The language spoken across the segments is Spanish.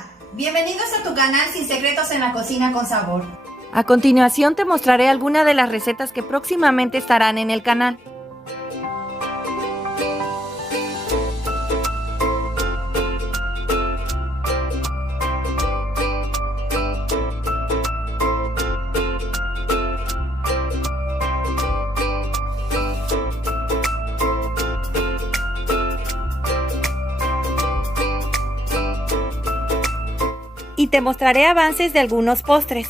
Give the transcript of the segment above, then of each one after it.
Hola, bienvenidos a tu canal Sin Secretos en la Cocina con Sabor. A continuación te mostraré algunas de las recetas que próximamente estarán en el canal. Y te mostraré avances de algunos postres.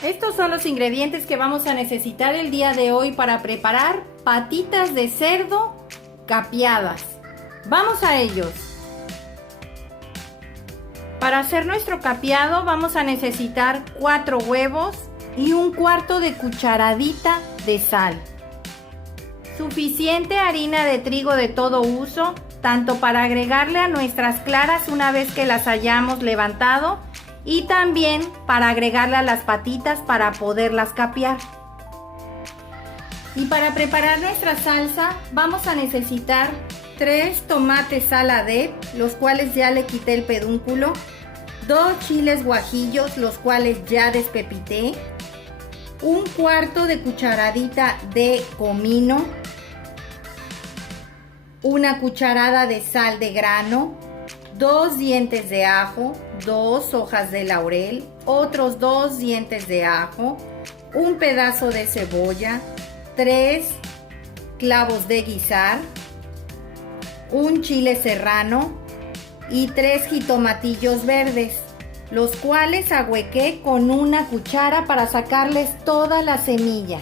Estos son los ingredientes que vamos a necesitar el día de hoy para preparar patitas de cerdo capeadas. ¡Vamos a ellos! Para hacer nuestro capeado vamos a necesitar 4 huevos y 1/4 de cucharadita de sal. Suficiente harina de trigo de todo uso, tanto para agregarle a nuestras claras una vez que las hayamos levantado, y también para agregarle a las patitas para poderlas capear. Y para preparar nuestra salsa vamos a necesitar 3 tomates saladep, los cuales ya le quité el pedúnculo, 2 chiles guajillos, los cuales ya despepité, 1/4 de cucharadita de comino, 1 cucharada de sal de grano, 2 dientes de ajo, 2 hojas de laurel, otros 2 dientes de ajo, un pedazo de cebolla, 3 clavos de guisar, un chile serrano y 3 jitomatillos verdes, los cuales ahuequé con una cuchara para sacarles toda la semilla.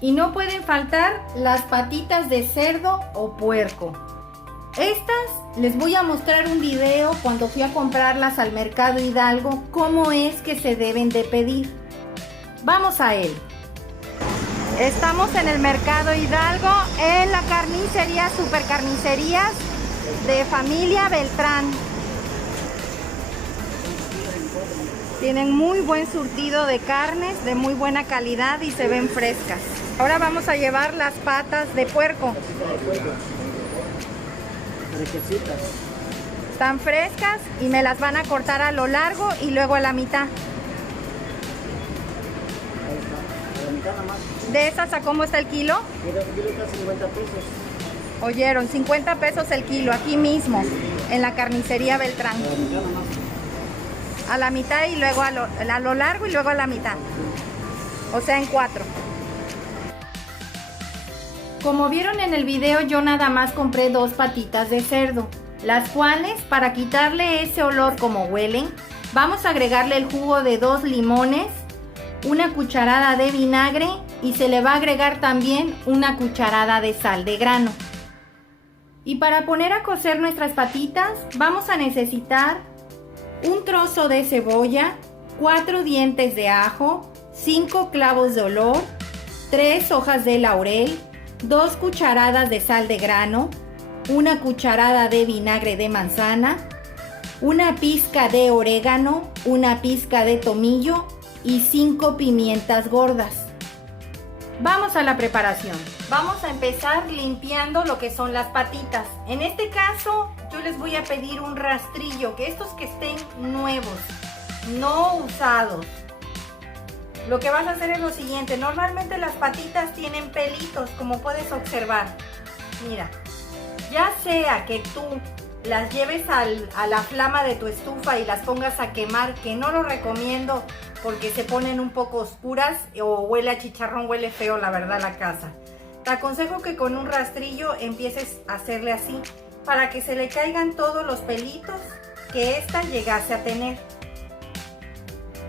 Y no pueden faltar las patitas de cerdo o puerco. Estas les voy a mostrar un video cuando fui a comprarlas al Mercado Hidalgo, cómo es que se deben de pedir. Vamos a él. Estamos en el Mercado Hidalgo, en la carnicería, Supercarnicerías de Familia Beltrán. Tienen muy buen surtido de carnes, de muy buena calidad y se ven frescas. Ahora vamos a llevar las patas de puerco. Están frescas y me las van a cortar a lo largo y luego a la mitad. ¿De esas a cómo está el kilo? El kilo está 50 pesos. Oyeron, 50 pesos el kilo, aquí mismo, en la carnicería Beltrán. A la mitad y luego a lo largo y luego a la mitad. O sea, en 4. Como vieron en el video, yo nada más compré 2 patitas de cerdo, las cuales, para quitarle ese olor como huelen, vamos a agregarle el jugo de 2 limones, 1 cucharada de vinagre y se le va a agregar también 1 cucharada de sal de grano. Y para poner a cocer nuestras patitas vamos a necesitar un trozo de cebolla, 4 dientes de ajo, 5 clavos de olor, 3 hojas de laurel, 2 cucharadas de sal de grano, 1 cucharada de vinagre de manzana, 1 pizca de orégano, 1 pizca de tomillo y 5 pimientas gordas. Vamos a la preparación. Vamos a empezar limpiando lo que son las patitas. En este caso yo les voy a pedir un rastrillo, que estos que estén nuevos, no usados. Lo que vas a hacer es lo siguiente, normalmente las patitas tienen pelitos, como puedes observar. Mira, ya sea que tú las lleves a la flama de tu estufa y las pongas a quemar, que no lo recomiendo porque se ponen un poco oscuras o huele a chicharrón, huele feo la verdad la casa. Te aconsejo que con un rastrillo empieces a hacerle así, para que se le caigan todos los pelitos que esta llegase a tener.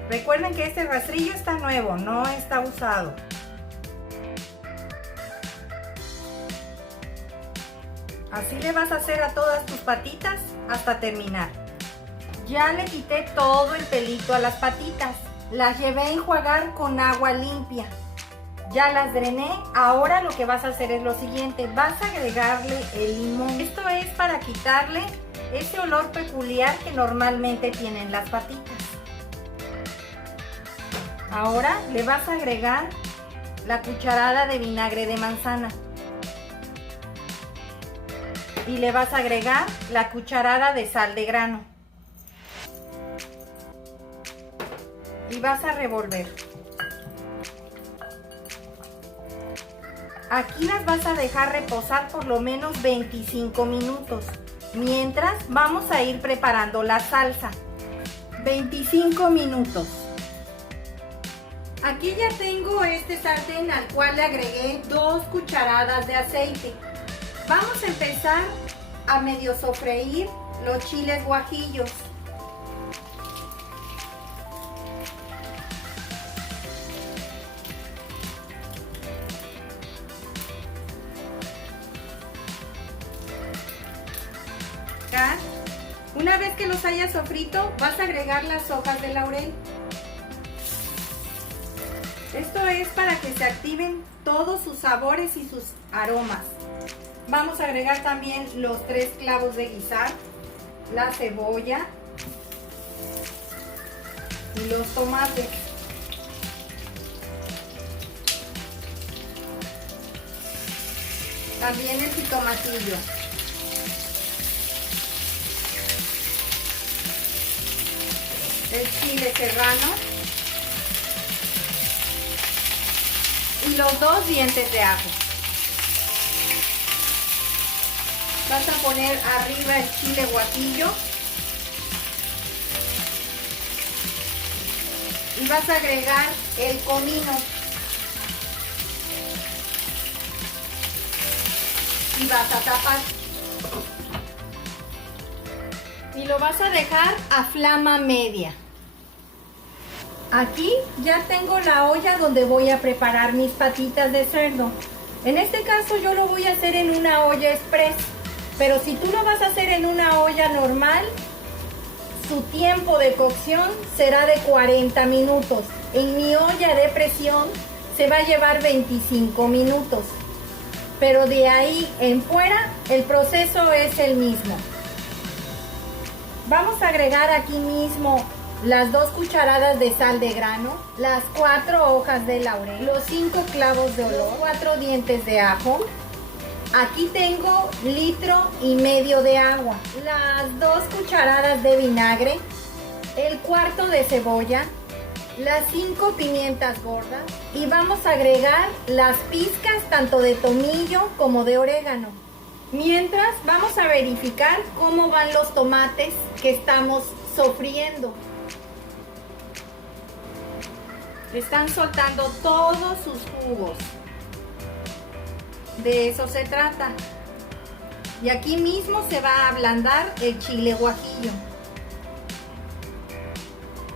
Recuerden que este rastrillo está nuevo, no está usado. Así le vas a hacer a todas tus patitas hasta terminar. Ya le quité todo el pelito a las patitas. Las llevé a enjuagar con agua limpia. Ya las drené. Ahora lo que vas a hacer es lo siguiente. Vas a agregarle el limón. Esto es para quitarle ese olor peculiar que normalmente tienen las patitas. Ahora le vas a agregar la cucharada de vinagre de manzana. Y le vas a agregar la cucharada de sal de grano. Y vas a revolver. Aquí las vas a dejar reposar por lo menos 25 minutos. Mientras vamos a ir preparando la salsa. 25 minutos. Aquí ya tengo este sartén al cual le agregué 2 cucharadas de aceite. Vamos a empezar a medio sofreír los chiles guajillos. Una vez que los hayas sofrito, vas a agregar las hojas de laurel. Esto es para que se activen todos sus sabores y sus aromas. Vamos a agregar también los 3 clavos de guisar, la cebolla y los tomates. También el jitomatillo. El chile serrano y los 2 dientes de ajo. Vas a poner arriba el chile guajillo y vas a agregar el comino y vas a tapar y lo vas a dejar a flama media. Aquí ya tengo la olla donde voy a preparar mis patitas de cerdo. En este caso yo lo voy a hacer en una olla express, pero si tú lo vas a hacer en una olla normal, su tiempo de cocción será de 40 minutos. En mi olla de presión se va a llevar 25 minutos, pero de ahí en fuera el proceso es el mismo. Vamos a agregar aquí mismo las 2 cucharadas de sal de grano, las 4 hojas de laurel, los 5 clavos de olor, 4 dientes de ajo. Aquí tengo 1,5 litros de agua, las 2 cucharadas de vinagre, el 1/4 de cebolla, las 5 pimientas gordas y vamos a agregar las pizcas tanto de tomillo como de orégano. Mientras vamos a verificar cómo van los tomates que estamos sofriendo. Están soltando todos sus jugos. De eso se trata. Y aquí mismo se va a ablandar el chile guajillo.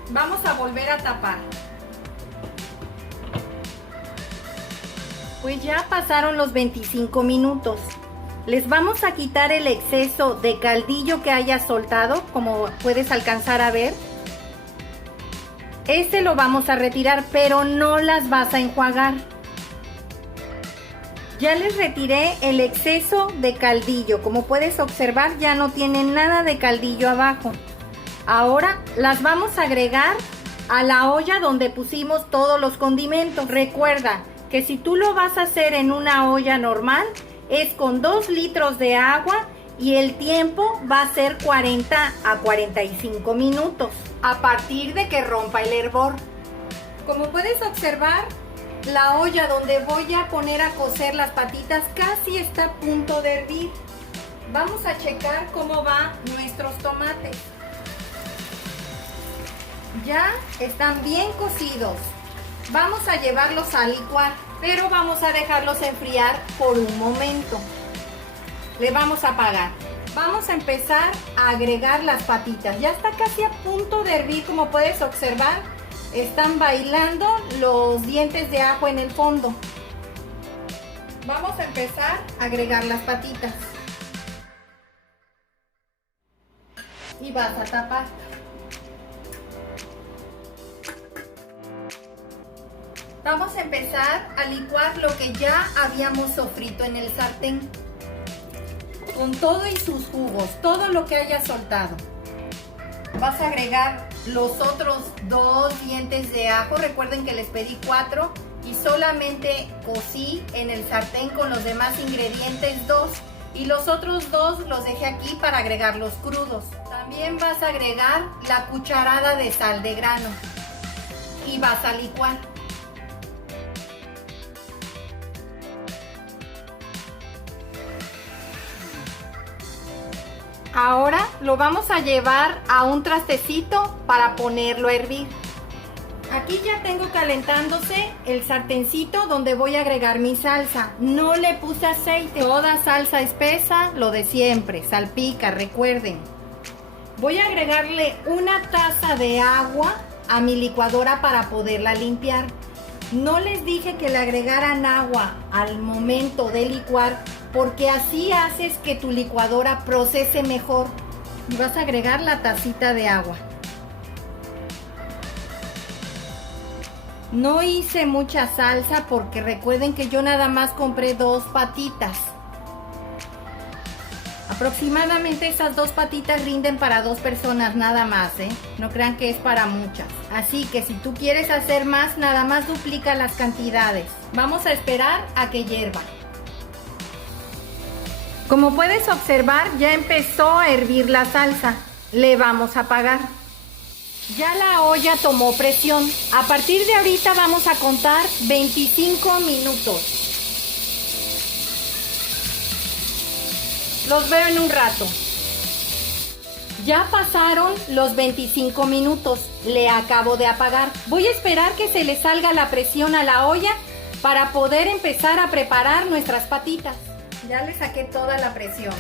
Vamos a volver a tapar. Pues ya pasaron los 25 minutos. Les vamos a quitar el exceso de caldillo que haya soltado, como puedes alcanzar a ver. Este lo vamos a retirar, pero no las vas a enjuagar. Ya les retiré el exceso de caldillo. Como puedes observar, ya no tienen nada de caldillo abajo. Ahora las vamos a agregar a la olla donde pusimos todos los condimentos. Recuerda que si tú lo vas a hacer en una olla normal, es con 2 litros de agua y el tiempo va a ser 40 a 45 minutos a partir de que rompa el hervor. Como puedes observar, la olla donde voy a poner a cocer las patitas casi está a punto de hervir. Vamos a checar cómo van nuestros tomates. Ya están bien cocidos. Vamos a llevarlos a licuar, pero vamos a dejarlos enfriar por un momento. Le vamos a apagar. Vamos a empezar a agregar las patitas. Ya está casi a punto de hervir, como puedes observar. Están bailando los dientes de ajo en el fondo. Vamos a empezar a agregar las patitas. y vas a tapar. Vamos a empezar a licuar lo que ya habíamos sofrito en el sartén, con todo y sus jugos, todo lo que haya soltado. Vas a agregar los otros 2 dientes de ajo. Recuerden que les pedí 4 y solamente cocí en el sartén con los demás ingredientes 2 y los otros 2 los dejé aquí para agregarlos crudos. También vas a agregar la cucharada de sal de grano y vas a licuar. Ahora lo vamos a llevar a un trastecito para ponerlo a hervir. Aquí ya tengo calentándose el sartencito donde voy a agregar mi salsa. No le puse aceite, toda salsa espesa, lo de siempre, salpica, recuerden. Voy a agregarle 1 taza de agua a mi licuadora para poderla limpiar. No les dije que le agregaran agua al momento de licuar, porque así haces que tu licuadora procese mejor. Y vas a agregar la tacita de agua. No hice mucha salsa porque recuerden que yo nada más compré 2 patitas. Aproximadamente esas 2 patitas rinden para 2 personas nada más, ¿eh? No crean que es para muchas. Así que si tú quieres hacer más, nada más duplica las cantidades. Vamos a esperar a que hierva. Como puedes observar, ya empezó a hervir la salsa. Le vamos a apagar. Ya la olla tomó presión. A partir de ahorita vamos a contar 25 minutos. Los veo en un rato. Ya pasaron los 25 minutos. Le acabo de apagar. Voy a esperar que se le salga la presión a la olla para poder empezar a preparar nuestras patitas. Ya le saqué toda la presión.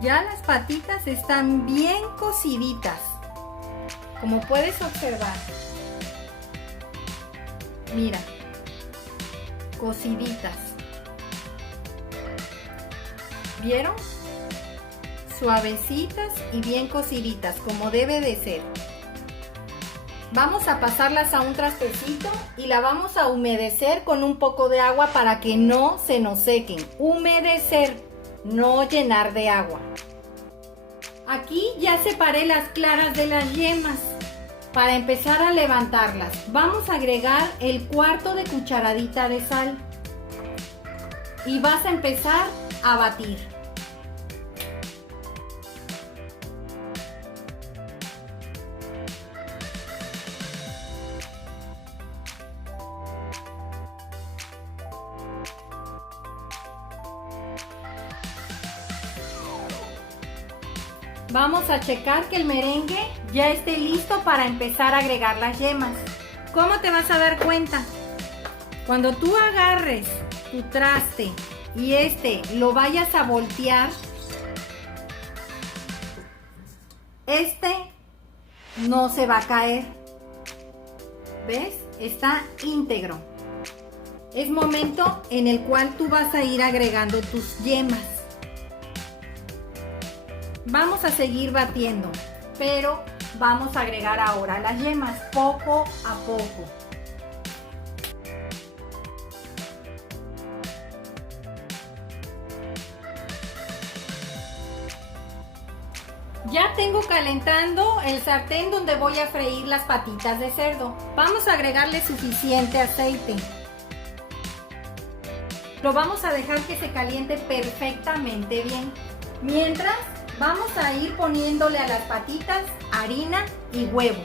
Ya las patitas están bien cociditas, como puedes observar. Mira, cociditas. ¿Vieron? Suavecitas y bien cociditas, como debe de ser. Vamos a pasarlas a un trastecito y la vamos a humedecer con un poco de agua para que no se nos sequen. Humedecer, no llenar de agua. Aquí ya separé las claras de las yemas. Para empezar a levantarlas, vamos a agregar el 1/4 de cucharadita de sal. Y vas a empezar a batir. Vamos a checar que el merengue ya esté listo para empezar a agregar las yemas. ¿Cómo te vas a dar cuenta? Cuando tú agarres tu traste y lo vayas a voltear, no se va a caer. ¿Ves? Está íntegro. Es momento en el cual tú vas a ir agregando tus yemas. Vamos a seguir batiendo, pero vamos a agregar ahora las yemas poco a poco. Ya tengo calentando el sartén donde voy a freír las patitas de cerdo. Vamos a agregarle suficiente aceite. Lo vamos a dejar que se caliente perfectamente bien. Mientras, vamos a ir poniéndole a las patitas harina y huevo.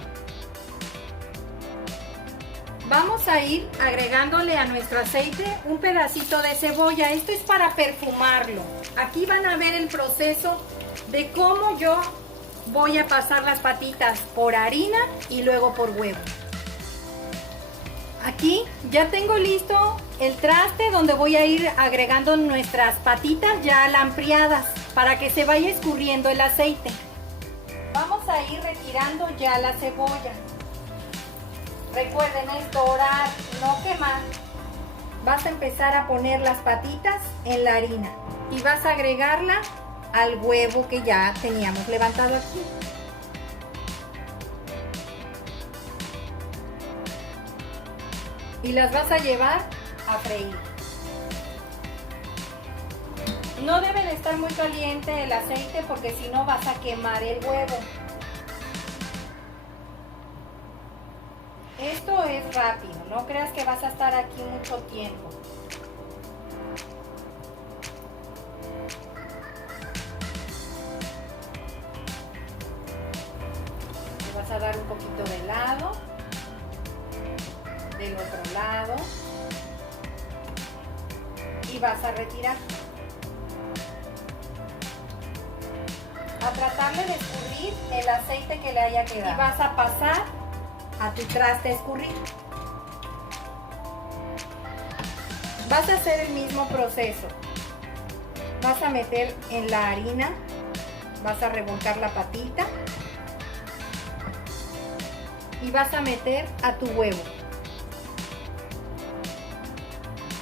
Vamos a ir agregándole a nuestro aceite un pedacito de cebolla. Esto es para perfumarlo. Aquí van a ver el proceso de cómo yo voy a pasar las patitas por harina y luego por huevo. Aquí ya tengo listo el traste donde voy a ir agregando nuestras patitas ya alampriadas para que se vaya escurriendo el aceite. Vamos a ir retirando ya la cebolla. Recuerden, es dorar, no quemar. Vas a empezar a poner las patitas en la harina y vas a agregarla al huevo que ya teníamos levantado aquí. Y las vas a llevar a freír. No debe de estar muy caliente el aceite porque si no vas a quemar el huevo. Esto es rápido, no creas que vas a estar aquí mucho tiempo. Le vas a dar un poquito de lado, del otro lado y vas a retirar. A tratarle de escurrir el aceite que le haya quedado. Y vas a pasar a tu traste a escurrir. Vas a hacer el mismo proceso. Vas a meter en la harina, vas a revolcar la patita y vas a meter a tu huevo.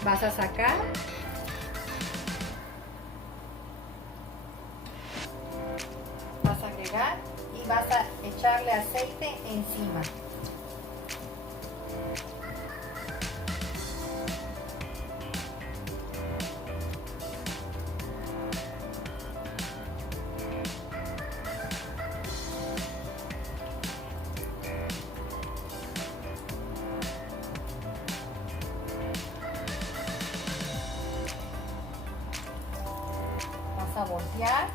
Vas a sacar. Vas a agregar y vas a echarle aceite encima. Vas a voltear.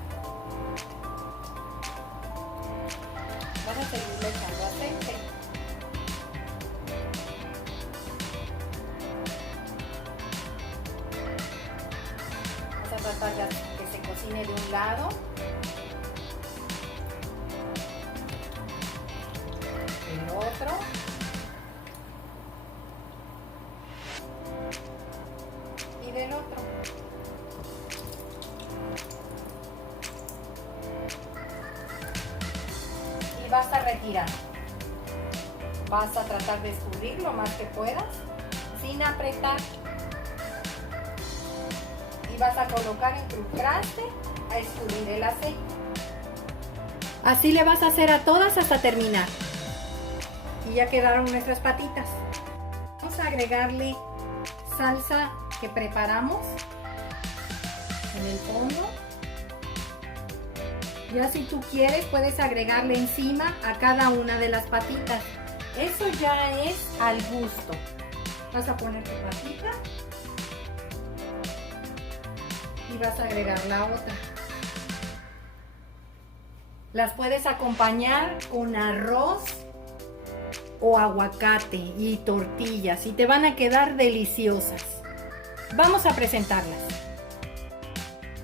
Vas a seguirle echando aceite. Vas a tratar de que se cocine de un lado. El otro. Y del otro. Y vas a retirar. Vas a tratar de escurrir lo más que puedas, sin apretar. Y vas a colocar en tu traste a escurrir el aceite. Así le vas a hacer a todas hasta terminar. Y ya quedaron nuestras patitas. Vamos a agregarle salsa que preparamos en el fondo. Ya si tú quieres puedes agregarle encima a cada una de las patitas. Eso ya es al gusto. Vas a poner tu patita y vas a agregar la otra. Las puedes acompañar con arroz o aguacate y tortillas y te van a quedar deliciosas. Vamos a presentarlas.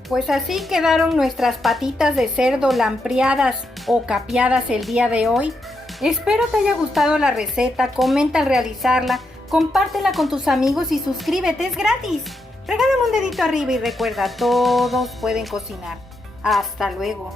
Pues así quedaron nuestras patitas de cerdo lampreadas o capeadas el día de hoy. Espero te haya gustado la receta, comenta al realizarla, compártela con tus amigos y suscríbete, es gratis. Regálame un dedito arriba y recuerda, todos pueden cocinar. Hasta luego.